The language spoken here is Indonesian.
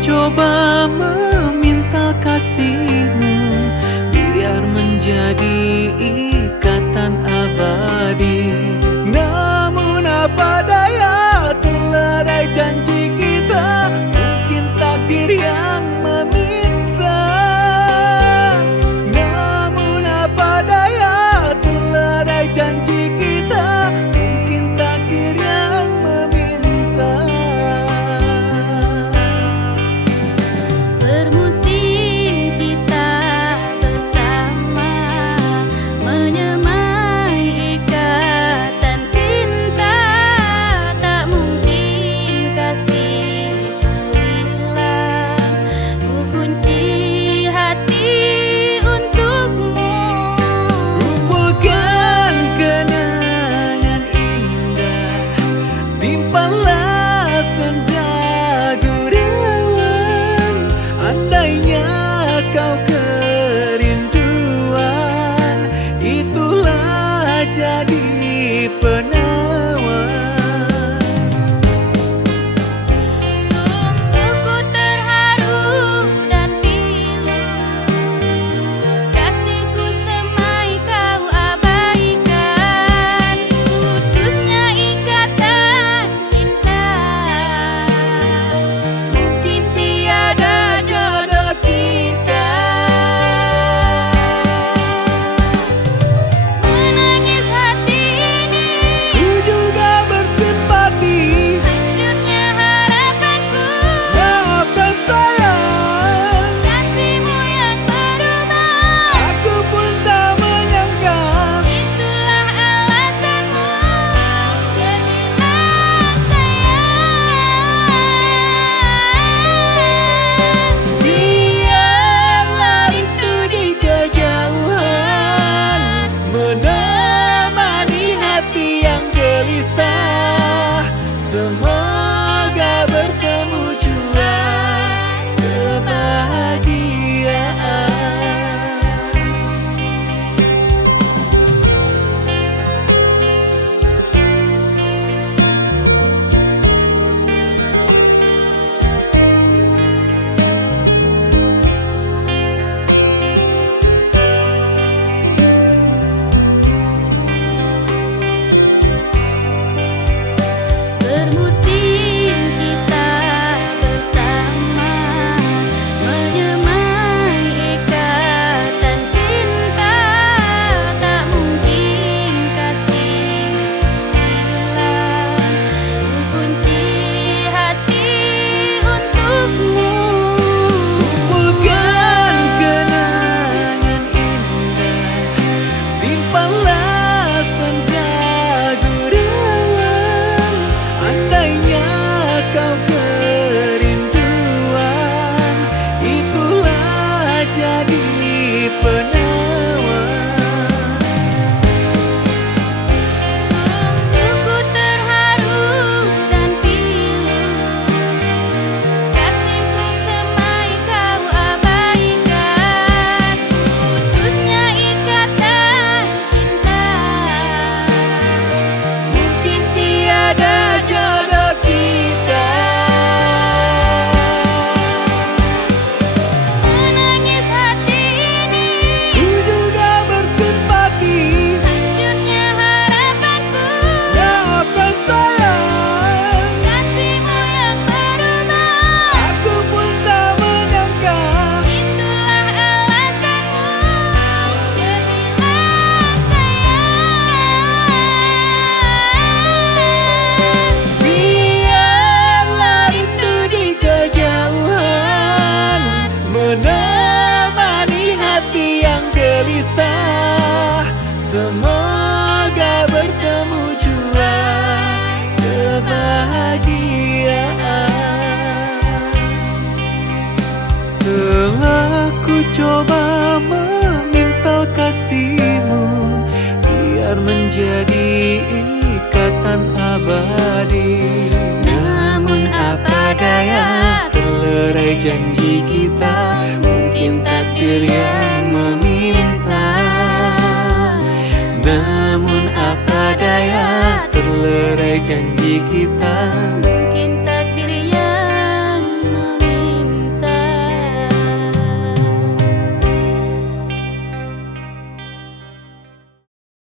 coba meminta kasihmu biar menjadi ikatan abadi. Namun apa daya, terlerai janji kita, mungkin takdir yang meminta. Namun apa daya, terlerai janji kita, mungkin takdir yang meminta. Bermusim kita bersama, menyemai ikatan cinta. Tak mungkin kasih hilang, ku kunci hati untukmu. Kumpulkan kenangan indah, simpanlah senja gurauan. Andainya kau kerinduan, itulah jadi penawar. Sungguh ku terharu dan pilu, kasihku semai kau abaikan. Putusnya ikatan cinta, mungkin tiada jodoh kita. Menangis hati ini, Ku juga bersimpati, hancurnya harapanku. maafkan sayang, Kasihmu yang berubah, aku pun tak menyangka. itulah alasanmu berbilang sayang. Biarlah rindu di kejauhan menemani hati yang gelisah. Semoga bertemu jua kebahagiaan. Bermusim kita bersama, menyemai ikatan cinta. Tak mungkin kasih hilang, ku kunci hati untukmu. Kumpulkan kenangan indah, simpanlah senja gurauan. Andainya kau kerinduan, itulah jadi penawar. Sungguh ku terharu dan pilu, kasihku semai kau abaikan. Putusnya ikatan cinta, Mungkin tiada jodoh kita. menangis hati ini, Ku juga bersimpati, hancurnya harapanku. maafkan sayang, Kasihmu yang berubah, aku pun tak menyangka. itulah alasanmu berbilang sayang. Biarlah rindu di kejauhan menemani hati yang gelisah. Semoga bertemu jua kebahagiaan. Telah ku coba meminta kasihmu biar menjadi ikatan abadi. Namun apa daya, terlerai janji kita, mungkin takdir yang meminta. Namun apa daya, terlerai janji kita,